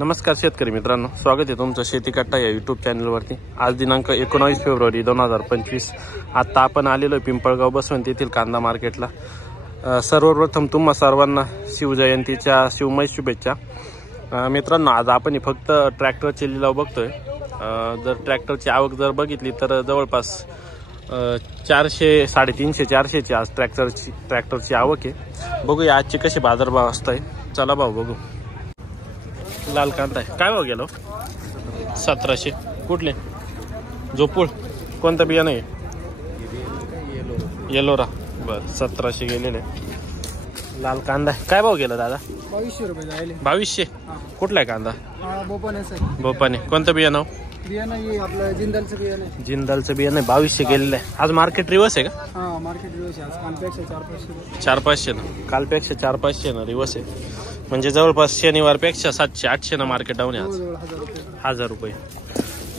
नमस्कार शेतकरी मित्रांनो, स्वागत आहे तुमचं शेती कट्टा या यूट्यूब चॅनलवरती। आज दिनांक 19 फेब्रुवारी 2025। आता आपण आलेलो आहे पिंपळगाव बसवंत येथील कांदा मार्केटला। सर्वप्रथम तुम्हा सर्वांना शिवजयंतीच्या शिवमय शुभेच्छा। मित्रांनो, आज आपण फक्त ट्रॅक्टरचे लिलाव बघतोय। जर ट्रॅक्टरची आवक जर बघितली तर जवळपास 400 350 400ची आज ट्रॅक्टरची आवक आहे। बघूया आजचे कसे बाजारभाव असताय। चला भाऊ बघू। लाल कांदा आहे, काय भाव गेलो? 1700। कुठले? झोपूळ। कोणतं बियाणं आहे? येलोरा। बर, 1700 गेलेले। लाल कांदा आहे, काय भाव गेला दादा? 2200 रुपये जायले। 2200। कुठला आहे कांदा? बोपाने सर। बोपाने। कोणतं बियाणं? बियाणं हे आपलं जिंदालचं बियाणं आहे। जिंदालचं बियाणं 2200 गेलेलं आहे। आज मार्केट रिवर्स आहे का? हां, मार्केट रिवर्स आहे। आज कालपेक्षा 4-500 4-500 ना, कालपेक्षा 4-500 ना रिवर्स आहे। म्हणजे जवळपास शनिवारपेक्षा 700-800 ना मार्केट डाऊन आहे आज। 1000 रुपये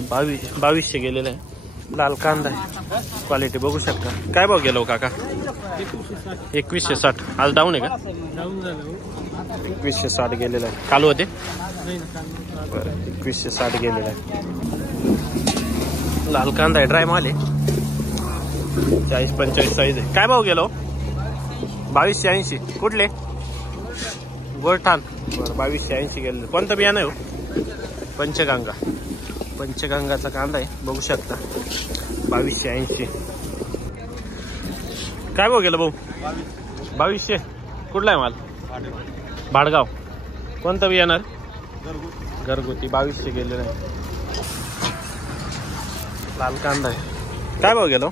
2200 गेलेलं आहे। लाल कांदा आहे, क्वालिटी बघू शकता। काय भाव गेलो काका? 2160। आज डाऊन आहे का? डाऊन झालं। 2160 गेलेलं आहे। काल होते? बरं, 2160 गेलेलं आहे। लाल कांदा आहे, ड्राय माल आहे। 40-45 साईज आहे। काय भाव गेलो? 2280। कुठले? गोरठाण। बरं, 2280 गेलेलं। कोणतं बियाणं आहे हो? पंचगंगा। पंचगंगाचा कांदा आहे, बघू शकता। 2280। काय भाव गेलं भाऊ? 2200। कुठला आहे माल? भाडगाव। कोणतं बियाणं? घरगुती। 2200 गेलेलं आहे। लाल कांदा आहे, काय भाव गेलो?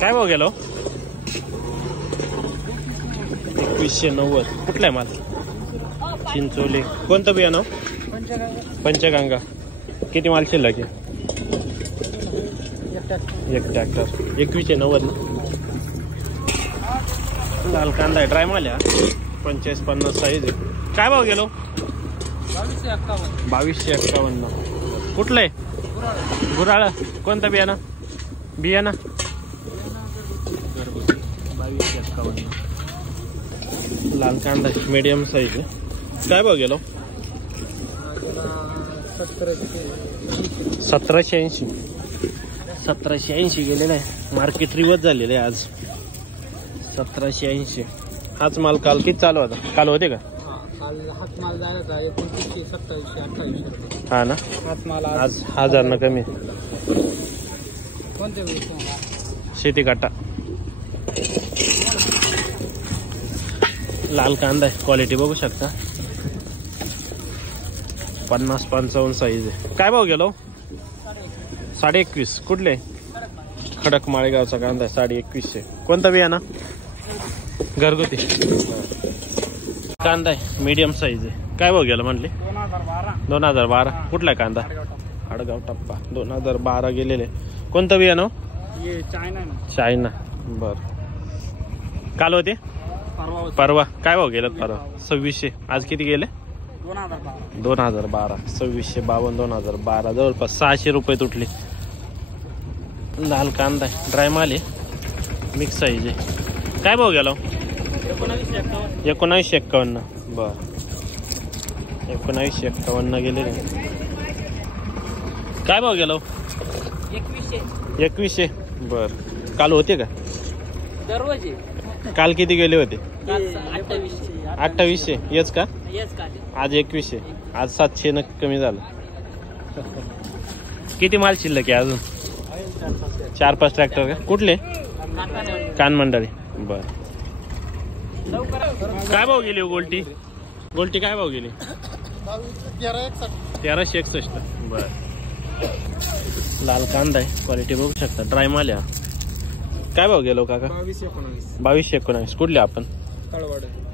काय भाव गेलो? 2190। कुठला आहे माल? चिंचोली। कोणतं बियाणं? पंचगंगा। किती माल शिल्लक आहे? एक ट्रॅक्टर। 2190 ना। लाल कांदा आहे, ड्राय माल आहे। 45-50 साईज आहे। काय भाव गेलो? 2251। कुठलं आहे? गुराळ। कोणतं बियाणं? 2251। लाल कांदा मीडियम साईज आहे। काय भाव गेलो? 1780। 1780 गेलेलं आहे। मार्केट रिवर्स झालेलं आहे आज। 1780। हाच माल काल किती चालू होता? काल होते का? काल हात माल जायचा 2900, 2700, 2800। हा ना। हात माल आज 1000 न कमी। कोणते शेती काटा। लाल कांदा आहे, क्वालिटी बघू शकता। 50-55 साईज आहे। काय भाव गेलो? 2150। कुठले? खडक माळेगावचा कांदा आहे, 2150। कोणतं बियाणं? घरगुती। कांदा आहे, मीडियम साईज आहे। काय भाव गेला म्हणले? 2012। कुठला आहे कांदा? आडगाव टप्पा। 2012 गेलेले। कोणतं बियाणं? चायना। बर, काल होते? परवा। काय भाव गेलं परवा? 2600। आज किती गेले? 2012। 2652, 2012। जवळपास 600 रुपये तुटले। लाल कांदा आहे, ड्राय माल आहे, मिक्स साईज आहे। काय भाव गेला? 1951। बर, 1951 गेलेले। काय भाव गेलो? 2100। बर, काल होते का? दररोज काल किती गेले होते? 2800। येच का? आज 2100। आज 700 न कमी झालं। किती माल शिल्लक आहे अजून? 4-5 ट्रॅक्टर का? कुठले? कान मंडळी। बर, काय भाव गेली गोल्टी? गोल्टी काय भाव गेली? 1361। बर, लाल कांदा आहे, क्वालिटी बघू शकता। ड्राय माल आहे। काय भाव गेलो काका? 2219। कुठले आपण?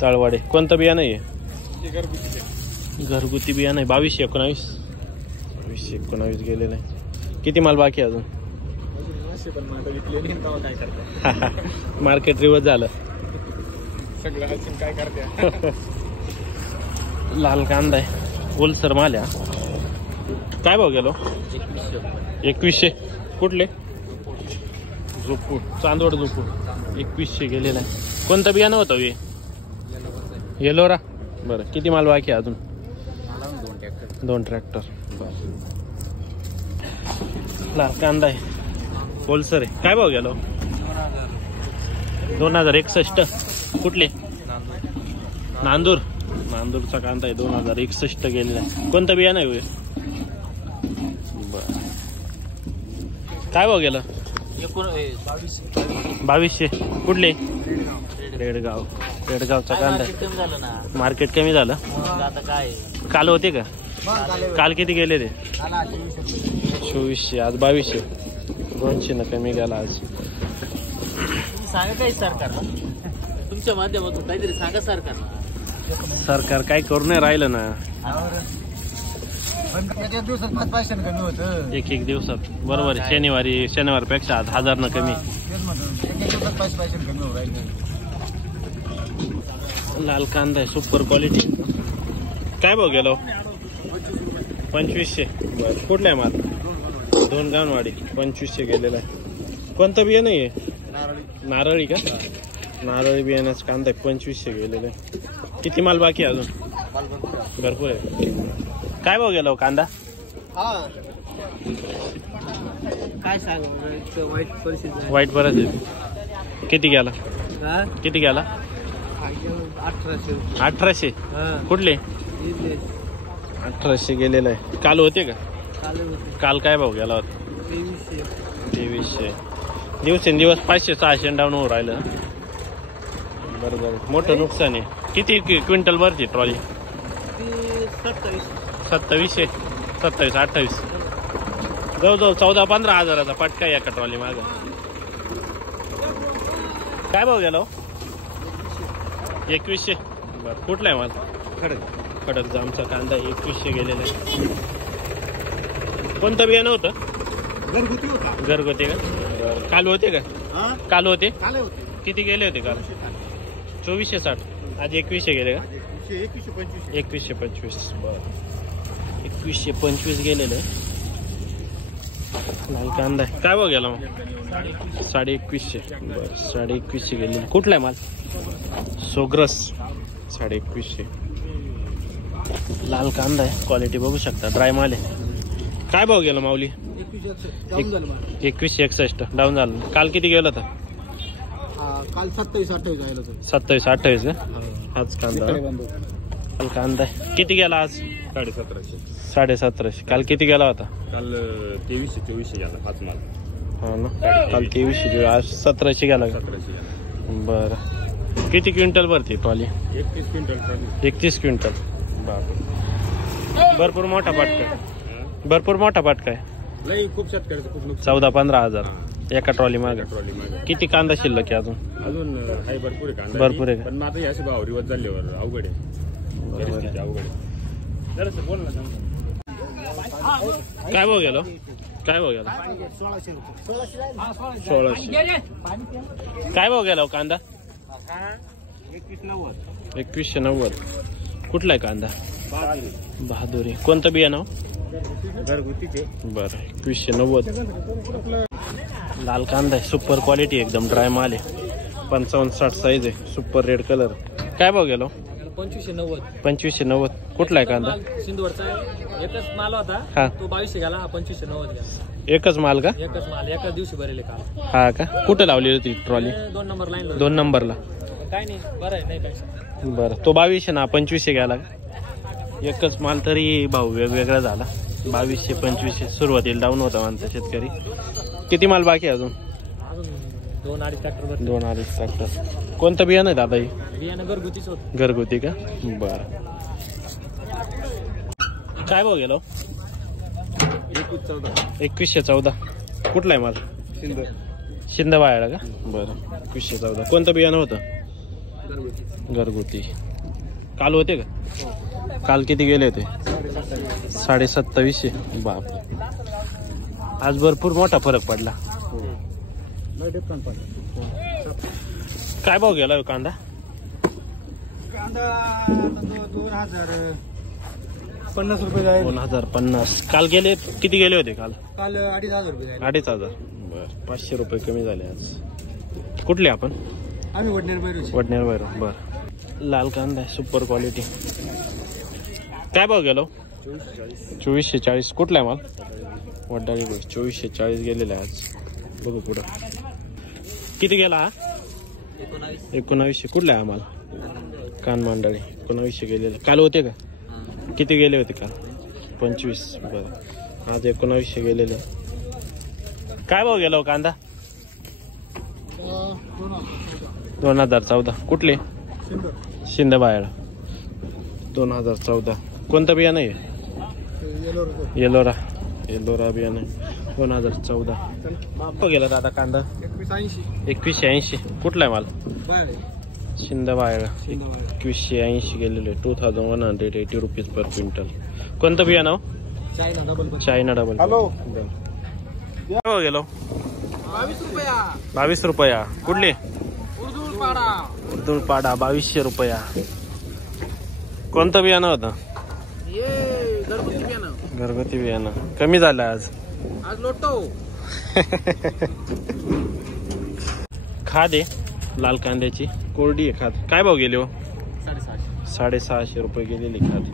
तळवाडे। कोणतं बियाणं आहे? घरगुती बियाणं आहे। 2219 गेलेलं आहे। किती माल बाकी अजून? मार्केट रिवर्स झालं। काय करते? लाल कांदा आहे, ओलसर माल आहे। काय भाव गेलो? 2100। कुठले? झोपूड, चांदवड झोपूड। 2100 गेलेला आहे। कोणतं बियाणं होतं हे? येलोरा बरं. किती माल बाकी आहे अजून? 2 ट्रॅक्टर. लाल कांदा आहे, होलसर आहे. काय भाव गेलो? 2061. कुठले? नांदूर. नांदूरचा कांदा आहे 2061 गेलेला आहे. कोणतं बियाणं आहे? बर. काय भाव गेला? 2200. कुठले? रेडगाव. रेडगावचा कांदा. मार्केट कमी झालं. काल होते का? काल किती गेले ते? 2400. आज 2200. 200 न कमी गेला आज. सांगा काही सरकारला, तुमच्या माध्यमातून काहीतरी सांगा सरकारला. सरकार काय करू नाही राहिलं ना. एका दिवसात 5 कमी होतं. एक दिवसात बरोबर. शनिवारपेक्षा आज 1000 न कमी. लाल कांदा आहे, सुपर क्वालिटी. काय भाव गेलो? 2500. बरं. कुठला आहे माल? 2 गावनवाडी. 2500 गेलेला आहे. कोणतं बियाणं आहे? नारळी का? नारळी बियाण्याचा कांदा आहे. 2500 गेलेला आहे. किती माल बाकी आहे अजून? भरपूर आहे. काय भाव गेला कांदा? काय सांग, वाईट परिस्थिती. वाईट परत आहे. किती गेला? किती गेला? 1800. कुठले? 1800 गेलेला आहे. काल होते का? काल काय भाव गेला होता? 2300. दिवसेंदिवस 500-600 डाऊन होऊ राहिलं. बरोबर. मोठं नुकसान आहे. किती क्विंटल भरती ट्रॉली? 2700. 27-28. जवळजवळ 14-15 हजाराचा पटका एका ट्रॉली माग. काय भाव गेला? 2100. बरं. कुठला आहे माल? खडक जामचा कांदा 2100 गेलेला आहे. कोणतं बियाणं होतं? घरगुती का? काल होते का? काल होते. किती गेले होते काल? 2460. आज 2100 गेले का? 2125. बरं. 2125 गेलेलं आहे. लाल कांदा आहे. काय भाव गेला मग? 2150. बरं. 2150 गेलेलं. कुठला आहे माल? सोग्रस. 2150. लाल कांदा आहे, क्वालिटी बघू शकता. ड्राय माल आहे. काय भाव गेला माऊली? 2161 डाऊन झालं. काल किती गेला होता? काल 27-28 जायला. 27-28 का? आज कांदा. काल कांदा आहे. किती गेला आज? 1750. काल किती गेला होता? काल 2300-2400 गेला 5 माल. हा ना. काल 2300. आज 1700 गेला का? 1700 गेला. बरं. किती क्विंटल भरती ट्रॉली? 31 क्विंटल. 31 क्विंटल. बापरे. भरपूर मोठा पाटका आहे. नाही, खूप शेतकऱ्याचं खूप नुकसान. 14-15 हजार एका ट्रॉली मागे. ट्रॉली मागे. किती कांदा शिल्लक आहे अजून? आहे भरपूर आहे कांदा. भरपूर आहे. पण आता असे भाव रिवत झाल्यावर अवघड आहे. परिस्थिती अवघड आहे. जरासं बोल ना. काय भाव गेलो? 1600. काय भाव गेला कांदा? 2190. कुठला आहे कांदा? बहादुरी. कोणतं बियाणं? घरगुतीचे. बरं. 2190. लाल कांदा आहे, सुपर क्वालिटी, एकदम ड्राय माल आहे. 55-60 साईज आहे. Super red colour. काय भाव गेलो? 2590. कुठला आहे कांदा? सिंधुवरचा. एकच माल होता. हा. तो 2200 गेला. 2590 गेला. एकच माल का? एकच माल एकाच दिवशी भरेले काल. हा का? कुठं लावली होती ट्रॉली? 2 number line. 2 नंबरला. काय नाही, बरं आहे. नाही काय. बरं. तो 2200 ना 2500 गेला. एकच माल तरी भाऊ वेगवेगळा झाला. 2200-2500 सुरुवातीला डाऊन होता म्हणता शेतकरी. किती माल बाकी आहे अजून? 2-2.5 ट्रॅक्टर. 2-2.5 ट्रॅक्टर. कोणतं बियाणं आहे दादा? बियाणं घरगुतीच होत. घरगुती का? बरं. काय भाव गेलो? 2114. कुठला आहे माल? शिंदवाळा का? बरं. 2114. कोणतं बियाणं होतं? घरगुती. काल होते का? काल किती गेले होते? 2750. बाप. आज भरपूर मोठा फरक पडला. काय भाव गेला कांदा? 2050 रुपये जाईल. 2050. काल गेले किती गेले होते? काल 2500 रुपये जाईल. 2500. बरं. 500 रुपये कमी झाले आज. कुठले आपण? आम्ही वडनेर बैरूच. वडनेर बैरू. बरं. लाल कांदा आहे सुपर क्वालिटी. काय भाव गेलो? 2440. कुठला आहे माल? वडाळी 2440 गेलेला आहे आज. बघू पुढं किती गेला हा? 1900. कुठला आहे माल? कान मांडळी 1900 गेलेला. काल होते का? किती गेले होते काल? 25. बरं आज 1900 गेलेले. काय भाव गेला हो कांदा? 2014. कुठले? शिंदे बाहेर 2014. कोणतं बियाणं आहे? येलोरा बियाणं 2014. भाव गेला दादा कांदा? 2180. कुठला आहे माल? शिंदे बाहेर 2180 गेलेले. 2180 रुपीज पर क्विंटल. कोणतं बियाणं? China double. हॅलो काय गेलो? 22 रुपया. कुठले? उर्दूळपाडा 2200 रुपया. कोणतं बियाणं होतं? घरगुती बियाणं. कमी झालं आज लोटो. खाद आहे लाल कांद्याची कोरडी आहे खाद. काय भाव गेले हो? 650 रुपये गेलेली खाद.